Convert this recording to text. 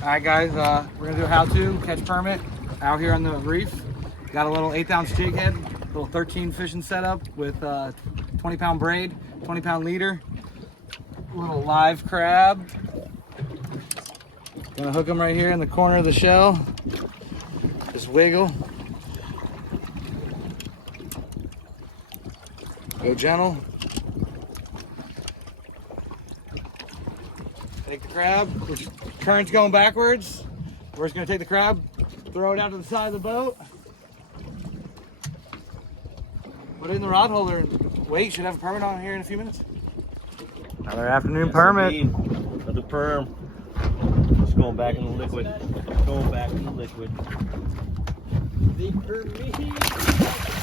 All right, guys, we're gonna do a how-to catch permit out here on the reef. Got a little 8-ounce jig head, little 13 fishing setup with 20-pound braid, 20-pound leader, little live crab. Gonna hook them right here in the corner of the shell. Just wiggle. Go gentle. Take the crab, which current's going backwards. We're just gonna take the crab, throw it out to the side of the boat, put it in the rod holder, and wait. Should have a permit on here in a few minutes. Another afternoon permit. Another perm. It's going back in the liquid. Going back in the liquid. The permit.